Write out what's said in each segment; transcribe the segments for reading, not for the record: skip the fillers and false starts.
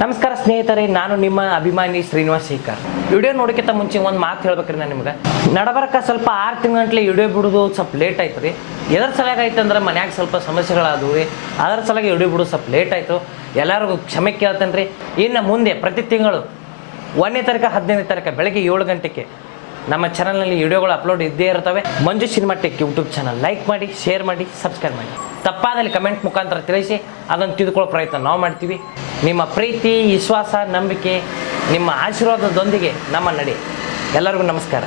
ನಮಸ್ಕಾರ ಸ್ನೇಹಿತರೆ, ನಾನು ನಿಮ್ಮ ಅಭಿಮಾನಿ ಶ್ರೀನಿವಾಸ್ ಶೇಖರ್. ವಿಡಿಯೋ ನೋಡೋಕ್ಕಿಂತ ಮುಂಚೆ ಒಂದು ಮಾತು ಹೇಳ್ಬೇಕ್ರಿ ನಾನು ನಿಮ್ಗೆ. ನಡಬರ್ಕ ಸ್ವಲ್ಪ 6 ತಿಂಗಳಂಟ್ಲೆ ವಿಡಿಯೋ ಬಿಡೋದು ಸ್ವಲ್ಪ ಲೇಟ್ ಆಯ್ತು ರೀ. ಎದ್ರ ಸಲಾಗಿ ಆಯ್ತು ಅಂದ್ರೆ ಮನ್ಯಾಗ ಸ್ವಲ್ಪ ಸಮಸ್ಯೆಗಳಾದವು ರೀ. ಅದರ ಸಲಾಗಿ ವಿಡಿಯೋ ಬಿಡೋದು ಸ್ವಲ್ಪ ಲೇಟ್ ಆಯಿತು. ಎಲ್ಲರಿಗೂ ಕ್ಷಮೆ ಕೇಳ್ತೇನೆ ರೀ. ಇನ್ನು ಮುಂದೆ ಪ್ರತಿ ತಿಂಗಳು 1ನೇ ತಾರೀಕು 15ನೇ ತಾರೀಕು ಬೆಳಗ್ಗೆ 7 ಗಂಟೆಗೆ ನಮ್ಮ ಚಾನಲ್ನಲ್ಲಿ ವಿಡಿಯೋಗಳು ಅಪ್ಲೋಡ್ ಇದ್ದೇ ಇರ್ತವೆ. ಮಂಜು ಸಿನಿಮಾಟೆಕ್ ಯೂಟ್ಯೂಬ್ ಚಾನಲ್ ಲೈಕ್ ಮಾಡಿ, ಶೇರ್ ಮಾಡಿ, ಸಬ್ಸ್ಕ್ರೈಬ್ ಮಾಡಿ. ತಪ್ಪಾದಲ್ಲಿ ಕಮೆಂಟ್ ಮುಖಾಂತರ ತಿಳಿಸಿ ಅದನ್ನು ತಿದ್ಕೊಳ್ಳೋ ಪ್ರಯತ್ನ ನಾವು ಮಾಡ್ತೀವಿ. ನಿಮ್ಮ ಪ್ರೀತಿ, ವಿಶ್ವಾಸ, ನಂಬಿಕೆ, ನಿಮ್ಮ ಆಶೀರ್ವಾದದೊಂದಿಗೆ ನಮ್ಮ ನಡೆ. ಎಲ್ಲರಿಗೂ ನಮಸ್ಕಾರ.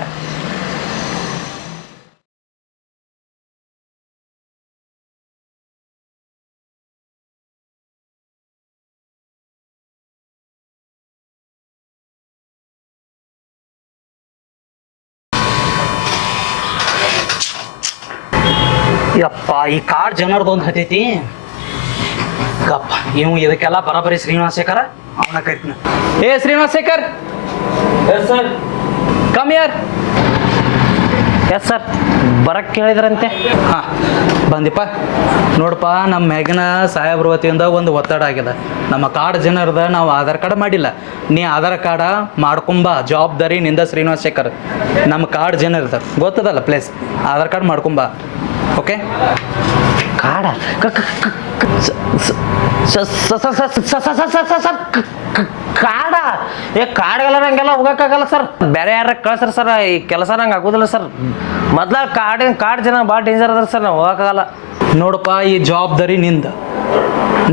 ಯಪ್ಪ, ಈ ಕಾಡ್ ಜನರದೊಂದು ಹತ್ತೈತಿ ಗಪ್ಪ. ಇವು ಇದಕ್ಕೆಲ್ಲ ಬರಬರಿ ಶ್ರೀನಿವಾಸ್ ಶೇಖರ ಅವನ ಕರಿತೀನಿ. ಏ Srinivas Shekhar, yes sir, come ಯಾರ್. ಎಸ್ ಸರ್, ಬರಕ್ಕೆ ಕೇಳಿದ್ರಂತೆ. ಹಾಂ ಬಂದಿಪ್ಪ. ನೋಡಪ್ಪ, ನಮ್ಮ ಮ್ಯಾಗಿನ ಸಾಹೇಬ್ರ ವತಿಯಿಂದ ಒಂದು ಒತ್ತಡ ಆಗಿದೆ. ನಮ್ಮ ಕಾರ್ಡ್ ಜನರದ ನಾವು ಆಧಾರ್ ಕಾರ್ಡ್ ಮಾಡಿಲ್ಲ. ನೀ ಆಧಾರ್ ಕಾರ್ಡ ಮಾಡ್ಕೊಂಬ, ಜವಾಬ್ದಾರಿ ನಿಂದ ಶ್ರೀನಿವಾಸ್ ಶೇಖರ್. ನಮ್ಮ ಕಾರ್ಡ್ ಜನರದ ಗೊತ್ತದಲ್ಲ ಪ್ಲೇಸ್, ಆಧಾರ್ ಕಾರ್ಡ್ ಮಾಡ್ಕೊಂಬ. ಓಕೆ? ಕಾಡ ಕಾಡ ಕಾಡ್ಗೆಲ್ಲ ನಂಗೆಲ್ಲ ಹೋಗಕ್ಕಾಗಲ್ಲ ಸರ್. ಬೇರೆ ಯಾರ ಕಳ್ಸ್ರಿ ಸರ್, ಈ ಕೆಲಸ ನಂಗೆ ಆಗೋದಿಲ್ಲ ಸರ್. ಮೊದ್ಲ ಕಾಡ್ ಜನ ಭಾಳ ಡೇಂಜರ್ ಅದ ಸರ್, ನಾವು ಹೋಗಕ್ಕಾಗಲ್ಲ. ನೋಡಪ್ಪ, ಈ ಜವಾಬ್ದಾರಿ ನಿಂದ,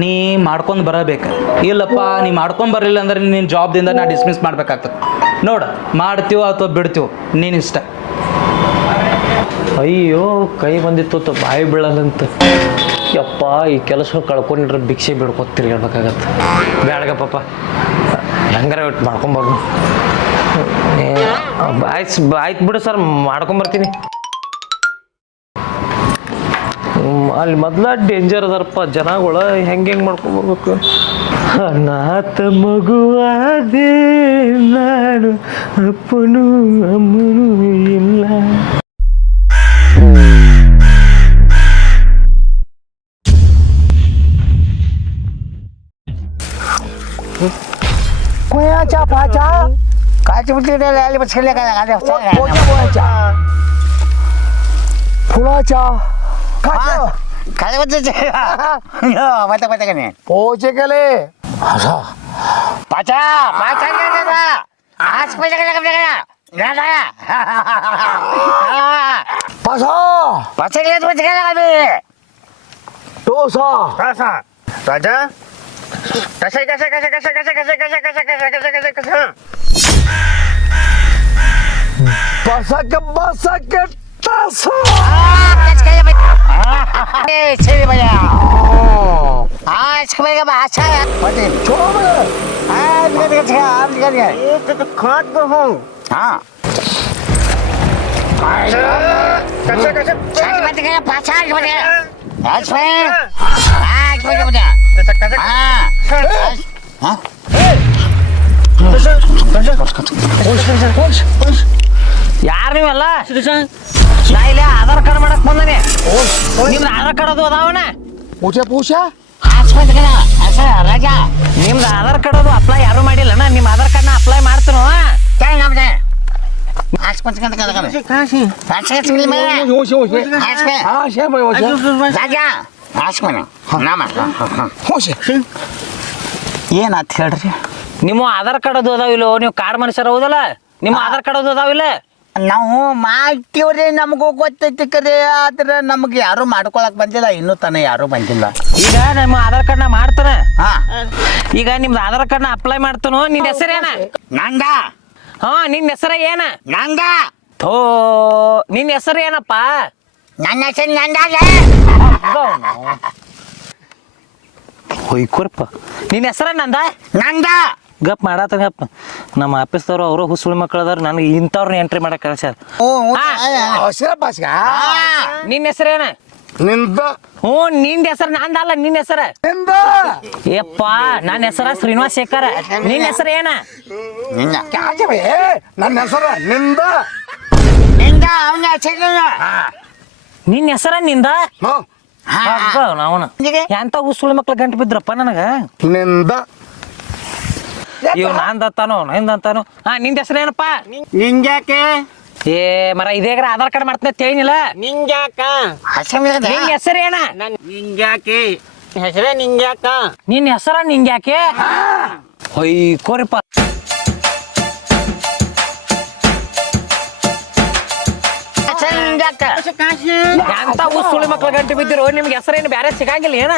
ನೀ ಮಾಡ್ಕೊಂಡು ಬರಬೇಕು. ಇಲ್ಲಪ್ಪ, ನೀ ಮಾಡ್ಕೊಂಡು ಬರಲಿಲ್ಲ ಅಂದ್ರೆ ನಿನ್ನ ಜಾಬ್ದಿಂದ ನಾ ಡಿಸ್ಮಿಸ್ ಮಾಡ್ಬೇಕಾಗ್ತದೆ. ನೋಡು, ಮಾಡ್ತೀವೋ ಅಥವಾ ಬಿಡ್ತೀವೋ ನೀನು ಇಷ್ಟ. ಅಯ್ಯೋ, ಕೈ ಬಂದಿತ್ತು ಬಾಯಿ ಬೀಳಲ್ಲಂತ. ಯಪ್ಪ, ಈ ಕೆಲಸ ಕಳ್ಕೊಂಡಿದ್ರೆ ಭಿಕ್ಷೆ ಬಿಡ್ಕೊತ ತಿರ್ಗಾಡ್ಬೇಕಾಗತ್ತೆ. ಬ್ಯಾಡ್ಗ ಪಾಪ, ಹೆಂಗಾರ ಒಟ್ಟು ಮಾಡ್ಕೊಂಬರ್ದು. ಆಯ್ತು ಬಿಡು ಸರ್, ಮಾಡ್ಕೊಂಬರ್ತೀನಿ. ಅಲ್ಲಿ ಮೊದ್ಲ ಡೇಂಜರ್ ಅದಾರಪ್ಪ ಜನಗಳು, ಹೆಂಗೆ ಮಾಡ್ಕೊಂಬರ್ಬೇಕು. ಅನಾಥ ಮಗುವಾದೆ ನಾನು, ಅಪ್ಪನೂ ಅಮ್ಮನೂ ಇಲ್ಲ. कोणाच्या पाचा काची बुद्धी आली बसले काय बोलायच्या फुलाच्या काय बद्दल माता माता का नाही पोचे गेले पाचा पाचा गेला आज पहिले गेला का गेला पाचा पाचा गेला तुझ्या गेला मी टोसा राजा कसं कसं कसं कसं कसं कसं कसं कसं कसं कसं कसं कसं बसक तसं छेड़ी भैया आज कमेगा बादशाह पति छोड़ आज निकल गया एक तो खाट तो हूँ हाँ कैसे कैसे आज मत गया बादशाह आज मत गया आज में आज मत गया हाँ हाँ ಯಾರು ನೀವೆಲ್ಲ? ನಾ ಇಲ್ಲಿ ಆಧಾರ್ ಕಾರ್ಡ್ ಮಾಡಕ್ ಬಂದಾನೆ. ನಿಮ್ದು ಆಧಾರ್ ಕಾರ್ಡ್ ಅದು ಅದಾವಣ? पूछा ರಾಜಾ, ನಿಮ್ದು ಆಧಾರ್ ಕಾರ್ಡ್ ಅದು ಅಪ್ಲೈ ಯಾರು ಮಾಡಿಲ್ಲಣ್ಣ? ನಿಮ್ಮ ಆಧಾರ್ ಕಾರ್ಡ್ನ ಅಪ್ಲೈ ಮಾಡ್ತೀನೋ? आज कौन सा करना कहाँ से स्कूल में आज में हाँ शेर भाई राजा आज में नाम हो से ಏನಾತ್ ಹೇಳ್ರಿ? ನಿಮ್ಮ ಆಧಾರ್ ಕಾರ್ಡ್ ಅದು ಅದಾವಿಲ್ಲೋ? ನೀವು ಕಾರ್ಡ್ ಮನುಷ್ಯರ ಹೌದಲ್ಲ? ನಿಮ್ಮ ಆಧಾರ್ ಕಾರ್ಡ್ ಅದು ಅದಾವಿಲ್ಲ? ನಾವು ಮಾಡ್ತೀವ್ರಿ, ನಮಗೂ ಗೊತ್ತೈತಿ ಕರೆ, ಆದ್ರೆ ನಮ್ಗೆ ಯಾರು ಮಾಡ್ಕೊಳಕ್ ಬಂದಿಲ್ಲ, ಇನ್ನೂ ತನ ಯಾರು ಬಂದಿಲ್ಲ. ಈಗ ನಮ್ಮ ಆಧಾರ್ ಕಾರ್ಡ್ನ ಮಾಡ್ತಾನ. ಹಾ, ಈಗ ನಿಮ್ದು ಆಧಾರ್ ಕಾರ್ಡ್ನ ಅಪ್ಲೈ ಮಾಡ್ತಾನೋ? ನಿನ್ನ ಹೆಸರೇನ? ನಂದ. ಹಾ, ನಿನ್ನ ಹೆಸರ ಏನ? ನಂದ. ಥೋ, ನಿನ್ನ ಹೆಸರು ಏನಪ್ಪ? ನನ್ನ ಹೆಸರು ನಂದ. ಹೊಯ್ಕೊರಪ್ಪ, ನಿನ್ನ ಹೆಸರ ನಂದ? ನಂದ. ಗಪ್ ಮಾಡತ್ತಗಪ್ಪ. ನಮ್ಮ ಆಫೀಸ್ದವ್ರು ಅವರು ಹುಸುಳಿ ಮಕ್ಕಳು ಅದಾರ, ನನಗೆ ಇಂಥವ್ರನ್ನ ಎಂಟ್ರಿ ಮಾಡಕ್ ಕಳ್ಸ್ಯಾರ. ನಿನ್ನ ಹೆಸರೇನ? ನಿಂದ. ಹ್ಞೂ, ನಿನ್ನ ಹೆಸರು ನಂದಲ್ಲ, ನಿನ್ನ ಹೆಸರ ಯಪ್ಪ. ನನ್ನ ಹೆಸರ ಶ್ರೀನಿವಾಸ್ ಶೇಖರ್. ನಿನ್ನ ಹೆಸರು ಏನ? ನಿನ್ನ ನನ್ನ ಹೆಸರು ನಿಂದ. ನಿಂದ ಅವನ ಹೆಸರು ನಿನ್ನ ಹೆಸರ ನಿಂದ? ಅವನ ಎಂತ ಸುಳ್ಳು ಮಕ್ಳು ಗಂಟು ಬಿದ್ರಪ್ಪ ನನಗ. ನಿಂದ ಇವ್ ನಂದಂತಾನು ನಂದಂತಾನು ಹಾ ನಿಂದ ಹೆಸರೇನಪ್ಪ ನಿಂಗ್ಯಾಕೆ ಏ ಮರ ಇದೇಗ್ರ ಆಧಾರ್ ಕಾರ್ಡ್ ಮಾಡ್ತೀನಿ ತೇನಿಲ್ಲ ನಿಂಗ್ಯಾಕ ಅಸಮಿದ ನಿನ್ ಹೆಸರೇನ ನಿಂಗ್ಯಾಕೆ ಹೆಸರೇ ನಿಂಗ್ಯಾಕ ನಿನ್ ಹೆಸರ ನಿಂಗ್ಯಾಕೆ ಹೊಯ್ ಕೋರಿಪ್ಪ ನಿಂಗ್ಯಾಕ ಎಂತ ಸುಳಿ ಮಕ್ಳ ಗಂಟೆ ಬಿದ್ದಿರೋ ನಿಮ್ಗೆ ಹೆಸರೇನು ಬ್ಯಾರೆ ಸಿಗಂಗಿಲ್ಲ ಏನ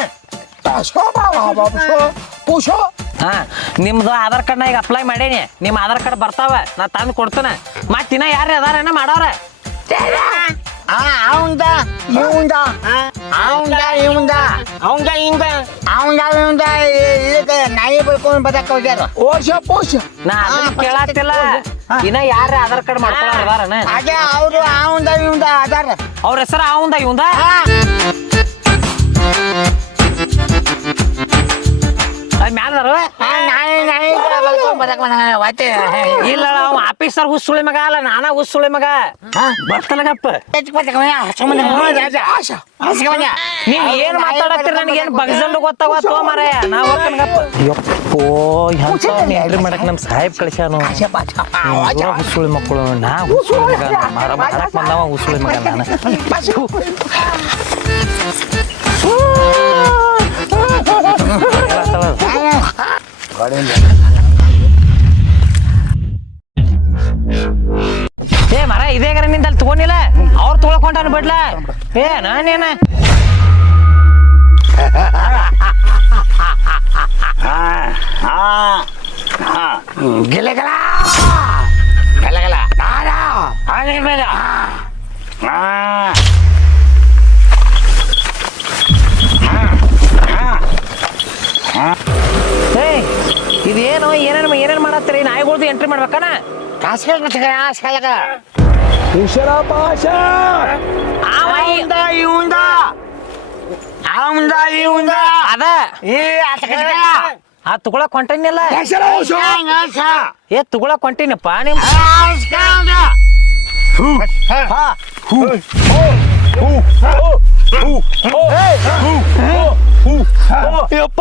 ಹಾ ನಿಮ್ದು ಆಧಾರ್ ಕಾರ್ಡ್ ನಾ ಈಗ ಅಪ್ಲೈ ಮಾಡೇನಿ ನಿಮ್ ಆಧಾರ್ ಕಾರ್ಡ್ ಬರ್ತಾವ ನಾ ತಂದು ಕೊಡ್ತೇನೆ ಮತ್ತಿನ ಯಾರೇ ಅದಾರೇನ ಮಾಡೋರ ಅವಂದ ಇವಂದ ಅವಂದ ಇವಂದ ಅವಂದ ಹಿಂಗ ಅವಂದ ಇವಂದ ಇದಕ್ಕೆ ನಾಯಿ ಬಳ್ಕೊಂಡು ಬದಕ ಹೋಗ್ಯಾರ ನಾ ಅದನ್ನ ಕೇಳತ್ತಿಲ್ಲ ಇನ್ನ ಯಾರ ಆಧಾರ್ ಕಾರ್ಡ್ ಮಾಡ್ಕೊಳ್ಳೋರ್ ಅದಾರನ ಅದೇ ಅವರು ಅವಂದ ಇವಂದ ಅದಾರ ಅವ್ರ ಹೆಸರ ಅವಂದ ಇವಂದ ಮ್ಯಾಲದಾರು ನಾಯಿ ನಾಯಿ ಬಳ್ಕೊಂಡು ಬದಕ ಇಲ್ಲ ಅವ ಆಫೀಸರ್ ಹುಸುಳಿ ಮಗ ಅಲ್ಲ ನಾನ ಹುಸುಳಿ ಮಗ ಬರ್ತಲಗಪ್ಪ ನೀವ್ ಏನ್ ಮಾತಾಡತ್ತೀರಿ ನನಗೆ ಏನ್ ಬಗ್ಸಂಡು ಗೊತ್ತಾಗತ್ತೋ ಮಾರಾಯ ನಾ ಹೋಗ್ತೇನಗಪ್ಪ ಯಪ್ಪೋ ಎಂಟ್ರಿ ಮಾಡಕ್ ನಮ್ ಸಾಹೇಬ್ ಕಳಿಸ್ಯಾನು ಹುಸುಳಿ ಮಕ್ಕಳು ನಾ ಹುಸುಳಿ ಮಗ ಮಾಡಕ್ ಬಂದವ ಹುಸುಳಿ ಮಗ ನಾನು ಏ ಮರ ಇದೇಗಾರ ನಿಂದಲ್ಲಿ ತಗೊಂಡಿಲ್ಲ ಅವ್ರು ತೊಳ್ಕೊಂಡಾನ ಬಿಡ್ಲ ಏ ನಾನೇನ ಗಿಲೆಗಲ ಗಲಗಲ ಇದೇನು ಏನೇನು ಮಾಡತ್ತೀರಿ ನಾಯಿಗಳ್ದು ಎಂಟ್ರಿ ಮಾಡ್ಬೇಕನ ಅದ ಆ ತುಗೊಳಕ್ ಹೊಂಟೇನಿಲ್ಲ ಏ ತುಗೊಳಕ್ ಹೊಂಟೀನಪ್ಪ ನಿಮ್ ಯಪ್ಪ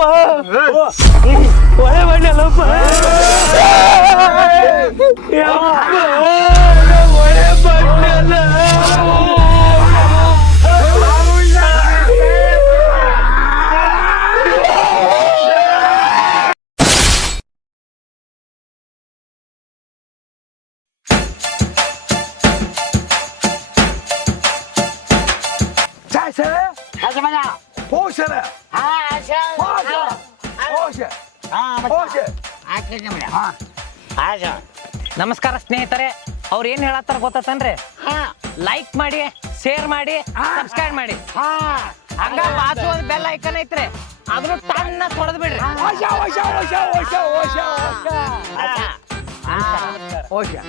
ಒಳ್ಳೆ ಬಣ್ಣಲ್ಲಪ್ಪ ಒಳ್ಳೆ ಬಣ್ಣಲ್ಲ ನಮಸ್ಕಾರ ಸ್ನೇಹಿತರೆ ಅವ್ರು ಏನ್ ಹೇಳತ್ತಾರ ಗೊತ್ತನ್ರಿ ಲೈಕ್ ಮಾಡಿ ಶೇರ್ ಮಾಡಿ ಸಬ್ಸ್ಕ್ರೈಬ್ ಮಾಡಿ ಹಂಗ ಬಾಜು ಒಂದು ಬೆಲ್ ಐಕನ್ ಐತ್ರಿ ಅದನ್ನು ತಣ್ಣ ತೊಡೆದ್ ಬಿಡ್ರಿ ಓಕೆ